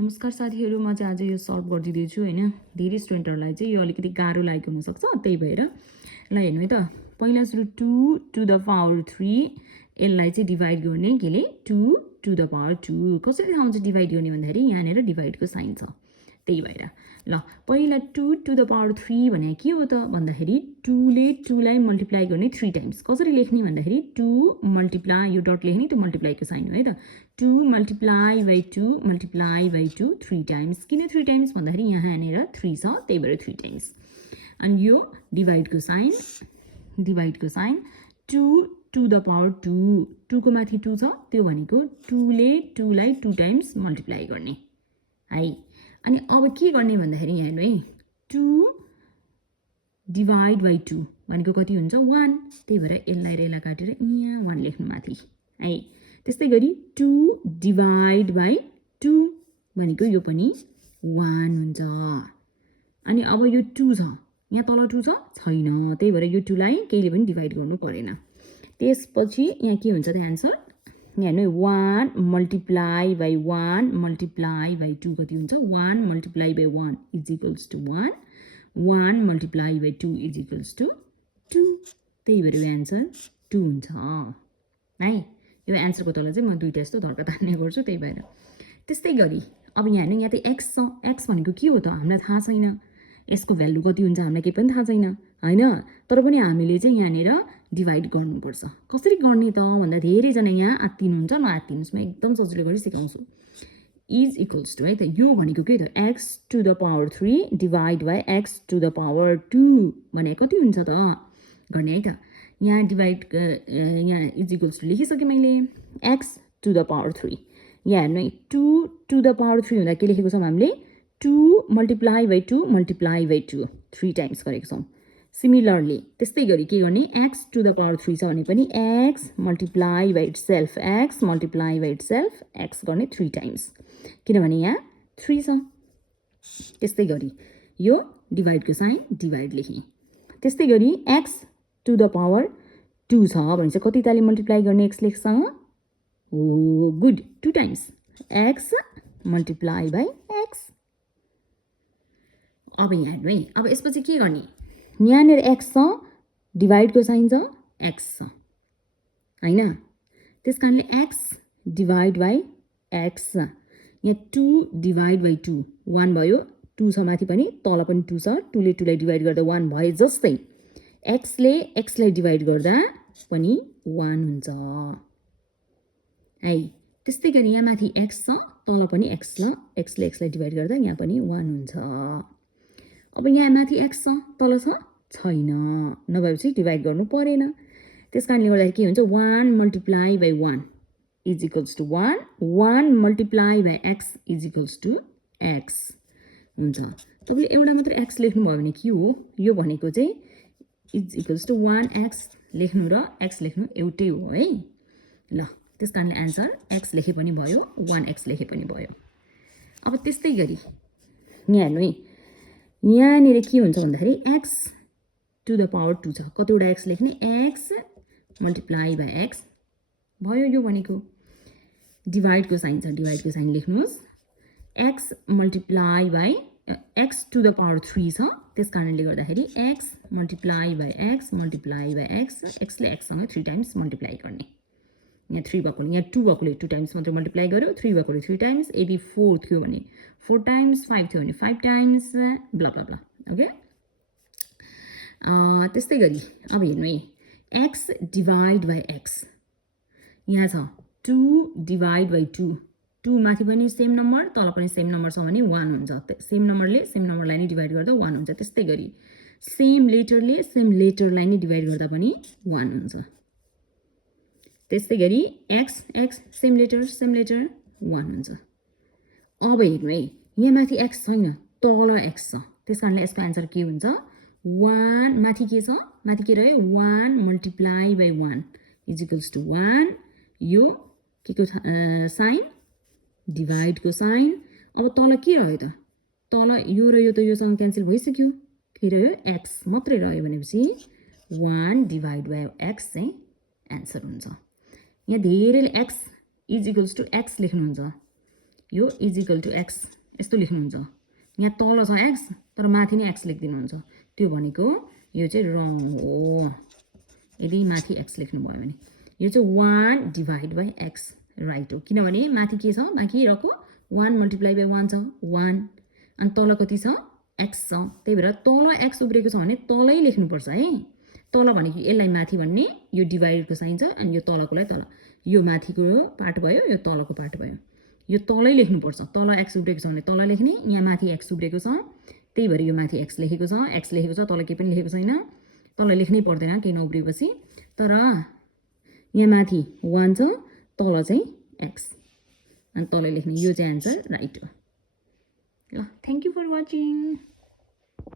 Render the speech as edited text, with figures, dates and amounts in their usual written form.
नमस्कार साथीहरू, म चाहिँ आज यो सल्भ गरिदिँदैछु हैन। धेरै स्टुडेन्टहरूलाई चाहिँ यो अलिकति गाह्रो लागेको हुनसक्छ, त्यही भएर ल हेर्नु है त। पहिला सुरु 2 to the power 3 यसलाई चाहिँ डिभाइड गर्ने केले 2 to the power 2 कसरी थाहा हुन्छ डिभाइड गर्ने भन्दाखेरि यहाँनिर डिभाइडको साइन छ, त्यही भएर ल पहिला 2 to the power 3 भने के हो त भन्दाखेरि 2 ले 2 लाई मल्टिप्लाई गर्ने 3 टाइम्स। कसरी लेख्ने भन्दाखेरि 2 मल्टिप्लाई यो डट लेख्ने त्यो मल्टिप्लाईको साइन हो है त। 2 multiply by 2 multiply by 2 3 times. किन 3 टाइम्स भन्दाखेरि यहाँनिर 3 छ, त्यही भएर 3 टाइम्स। अनि यो डिभाइडको साइन 2 to the power 2 2 को माथि 2 छ, त्यो भनेको 2 ले 2 लाई 2 टाइम्स मल्टिप्लाई गर्ने है। अनि अब के गर्ने भन्दाखेरि यहाँ हेर्नु है, 2 डिभाइड बाई 2 भनेको कति हुन्छ 1, त्यही भएर यसलाई र यसलाई काटेर यहाँ 1 लेख्नु माथि है। त्यस्तै गरी 2 डिभाइड बाई 2 भनेको यो पनि 1 हुन्छ। अनि अब यो 2 छ, यहाँ तल 2 छैन, त्यही भएर यो 2 लाई केहीले पनि डिभाइड गर्नु परेन। त्यसपछि यहाँ के हुन्छ त एन्सर, यहाँ हेर्नु 1 मल्टिप्लाई बाई 1 मल्टिप्लाई बाई 2 कति हुन्छ 1 multiply by 1 is equals to 1 1 multiply by 2 is equals to 2, त्यही भएर यो एन्सर 2 हुन्छ है। यो एन्सरको तल चाहिँ म दुईटा जस्तो धर्का तान्ने गर्छु, त्यही भएर। त्यस्तै गरी अब यहाँ हेर्नु, यहाँ त एक्स छ, एक्स भनेको के हो त हामीलाई थाहा छैन, यसको भ्यालु कति हुन्छ हामीलाई केही पनि थाहा छैन हैन। तर पनि हामीले चाहिँ यहाँनिर डिभाइड गर्नुपर्छ। कसरी गर्ने त भन्दा धेरैजना यहाँ आत्तिनुहुन्छ, नआत्तिनुहोस्, म एकदम सजिलो गरी सिकाउँछु। इज इक्वल्स टु है त, यो भनेको के त x to the power 3 divide by x to the power 2 भने कति हुन्छ त गर्ने है त। यहाँ डिभाइड यहाँ इज इक्वल्स टु लेखिसकेँ मैले, एक्स टु द पावर 3। यहाँ हेर्नु 2 टु द पावर 3 हुँदा के लेखेको छौँ हामीले 2 multiply by 2 multiply by 2 3 times गरेको छौँ। सिमिलरली त्यस्तै गरी के गर्ने, एक्स टु द पावर 3 छ भने पनि x multiply by itself, x multiply by itself, x गर्ने 3 टाइम्स, किनभने यहाँ 3 छ। त्यस्तै गरी यो डिभाइडको साइन डिभाइड लेखेँ। त्यस्तै गरी एक्स टु द पावर 2 छ भने चाहिँ कति ताले मल्टिप्लाई गर्ने एक्स लेखसँग, हो good 2 times, x multiply by x. अब यहाँ हेर्नु है, अब यसपछि के गर्ने, यहाँनिर एक्स छ, डिभाइडको साइन छ, एक्स छ हैन, त्यस कारणले एक्स डिभाइड बाई एक्स। यहाँ 2 डिभाइड बाई 2 1 भयो, 2 छ माथि पनि तल पनि 2 छ, 2 ले 2 लाई डिभाइड गर्दा 1 भए जस्तै एक्सले एक्सलाई डिभाइड गर्दा पनि 1 हुन्छ है। त्यस्तै गरी यहाँ माथि एक्स छ, तल पनि एक्स छ, एक्सले एक्सलाई डिभाइड गर्दा यहाँ पनि 1 हुन्छ। अब यहाँ माथि एक्स छ, तल छैन, नभएपछि डिभाइड गर्नु परेन। त्यस कारणले गर्दाखेरि के हुन्छ 1 multiply by 1 is equals to 1 1 multiply by x is equals to x हुन्छ। तपाईँले एउटा मात्र एक्स लेख्नुभयो भने के हो, यो भनेको चाहिँ इज इक्वल्स टु 1 एक्स लेख्नु र एक्स लेख्नु एउटै हो है। ल त्यस कारणले एन्सर एक्स लेखे पनि भयो, 1 एक्स लेखे पनि भयो। अब त्यस्तै गरी यहाँ हेर्नु है, यहाँनिर के हुन्छ भन्दाखेरि एक्स टु द पावर 2 छ, कतिवटा एक्स लेख्ने, एक्स मल्टिप्लाई बाई एक्स भयो, यो भनेको डिभाइडको साइन छ, डिभाइडको साइन लेख्नुहोस्, x multiply by x to the power 3 छ, त्यस कारणले गर्दाखेरि x multiply by x multiply by x, एक्सले एक्ससँग 3 टाइम्स मल्टिप्लाई गर्ने। यहाँ 3 भएकोले, यहाँ 2 भएकोले 2 टाइम्स मात्र मल्टिप्लाई गर्यो, 3 भएकोले 3 टाइम्स, यदि 4 थियो भने 4 टाइम्स, 5 थियो भने 5 times, blah blah blah okay. त्यस्तै गरी अब हेर्नु है, एक्स डिभाइड बाई एक्स यहाँ छ 2 डिभाइड बाई 2, 2 माथि पनि सेम नम्बर तल पनि सेम नम्बर छ भने 1 हुन्छ, सेम नम्बरले सेम नम्बरलाई नै डिभाइड गर्दा 1 हुन्छ। त्यस्तै गरी सेम लेटरले सेम लेटरलाई नै डिभाइड गर्दा पनि 1 हुन्छ। त्यस्तै गरी एक्स एक्स सेम लेटर 1 हुन्छ। अब हेर्नु है, यहाँ माथि एक्स छैन, तल एक्स छ, त्यस कारणले यसको एन्सर के हुन्छ 1 माथि के छ, माथि के रह्यो 1 multiply by 1 is equals to 1, यो के को साइन, डिभाइडको साइन। अब तल के रह्यो त, तल यो र यो त योसँग क्यान्सल भइसक्यो, के रह्यो एक्स मात्रै रह्यो भनेपछि 1 डिभाइड बाई एक्स चाहिँ एन्सर हुन्छ। यहाँ धेरैले x is equals to x लेख्नुहुन्छ, यो इज इक्वल टु एक्स यस्तो लेख्नुहुन्छ यहाँ तल छ एक्स तर माथि नै एक्स लेखिदिनुहुन्छ त्यो भनेको यो चाहिँ रङ हो यदि माथि एक्स लेख्नुभयो भने यो चाहिँ 1 डिभाइड बाई एक्स राइट हो किनभने माथि के छ बाँकी रहेको 1 मल्टिप्लाई बाई 1 छ 1 अनि तल कति छ एक्स छ त्यही भएर तल एक्स उब्रेको छ भने तलै लेख्नुपर्छ है तल भनेको यसलाई माथि भन्ने यो डिभाइडको साइन छ अनि यो तलकोलाई तल यो माथिको पार्ट भयो यो तलको पार्ट भयो यो तलै लेख्नुपर्छ तल एक्स उब्रेको छ भने तल लेख्ने यहाँ माथि एक्स उब्रेको छ त्यही भएर यो माथि एक्स लेखेको छ तल केही पनि लेखेको छैन तल लेख्नै पर्दैन केही नउब्रेपछि तर यहाँ माथि 1 छ तल चाहिँ एक्स अनि तल लेख्ने यो चाहिँ आन्सर राइट हो ल थ्याङ्क यू फर वाचिङ